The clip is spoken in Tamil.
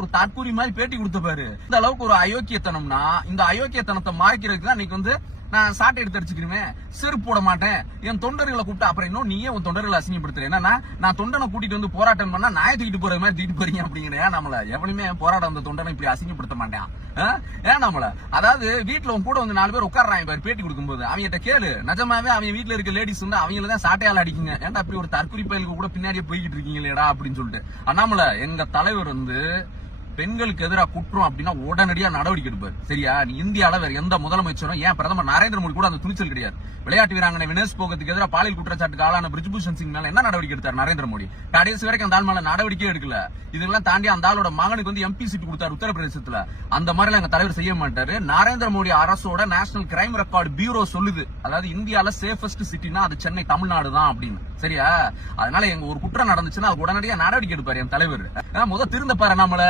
ஒரு தற்கூரி மாதிரி பேட்டி கொடுத்த பாரு. இந்த அளவுக்கு ஒரு அயோக்கியத்தனம்னா இந்த அயோக்கியத்தனத்தை மாய்க்கிறதுக்கு தான் இன்னைக்கு நான் சாட்டை எடுத்து அடிச்சுக்கிறேன், செருப்பு போட மாட்டேன், என் தொண்டர்களை கூப்பிட்டு அப்புறம் இன்னும் நீயே உன் தொண்டர்களை அசிங்கப்படுத்துறேன். என்னன்னா நான் தொண்டனை கூட்டிட்டு போராட்டம் பண்ணா நாயை தூக்கிட்டு போற மாதிரி தூக்கிட்டு போறீங்க அப்படிங்கிற நம்மள எவனுமே போராட்டம் வந்த தொண்டனை இப்படி அசிங்கப்படுத்த மாட்டேன். ஏன் நம்மள அதாவது வீட்டுல உன் கூட 4 பேர் உட்கார்றாங்க பாரு பேட்டி கொடுக்கும்போது அவங்ககிட்ட கேளு, நிஜமாவே அவங்க வீட்டுல இருக்க லேடிஸ் அவங்கள தான் சாட்டையால அடிக்குங்க. ஏன்டா அப்படி ஒரு தற்குறி பயலுக்கு கூட பின்னாடியே போய்கிட்டு இருக்கீங்களேடா அப்படின்னு சொல்லிட்டு. அண்ணாமலை எங்க தலைவர் பெண்களுக்கு எதிராக குற்றம் அப்படின்னா உடனடியா நடவடிக்கை எடுப்பார். சரியா? நீ இந்தியால வேற எந்த முதலமைச்சரும் ஏன் பிரதமர் நரேந்திர மோடி கூட அந்த துணிச்சல் கிடையாது. விளையாட்டு வீராங்கனை வினேஷ் போகத்துக்கு எதிராக பாலியல் குற்றச்சாட்டுக்கு ஆளான பிரிஜ்பூஷன் சிங் மேல என்ன நடவடிக்கை எடுத்தார் நரேந்திர மோடி? கடைசி வரைக்கும் அந்த ஆள் மேல நடவடிக்கையே எடுக்கல. இதெல்லாம் தாண்டி அந்த ஆளோட மகனுக்கு எம்பி சீட் கொடுத்தாரு உத்தரப்பிரதேசத்துல. அந்த மாதிரி எங்க தலைவர் செய்ய மாட்டாரு. நரேந்திர மோடி அரசோட நேஷனல் கிரைம் ரெக்கார்டு பியூரோ சொல்லுது, அதாவது இந்தியால சேஃபஸ்ட் சிட்டினா அது சென்னை தமிழ்நாடு தான் அப்படின்னு. சரியா? அதனால எங்க ஒரு குற்றம் நடந்துச்சுன்னா அது உடனடியா நடவடிக்கை எடுப்பாரு என் தலைவர். திருந்த பாரு நம்மள.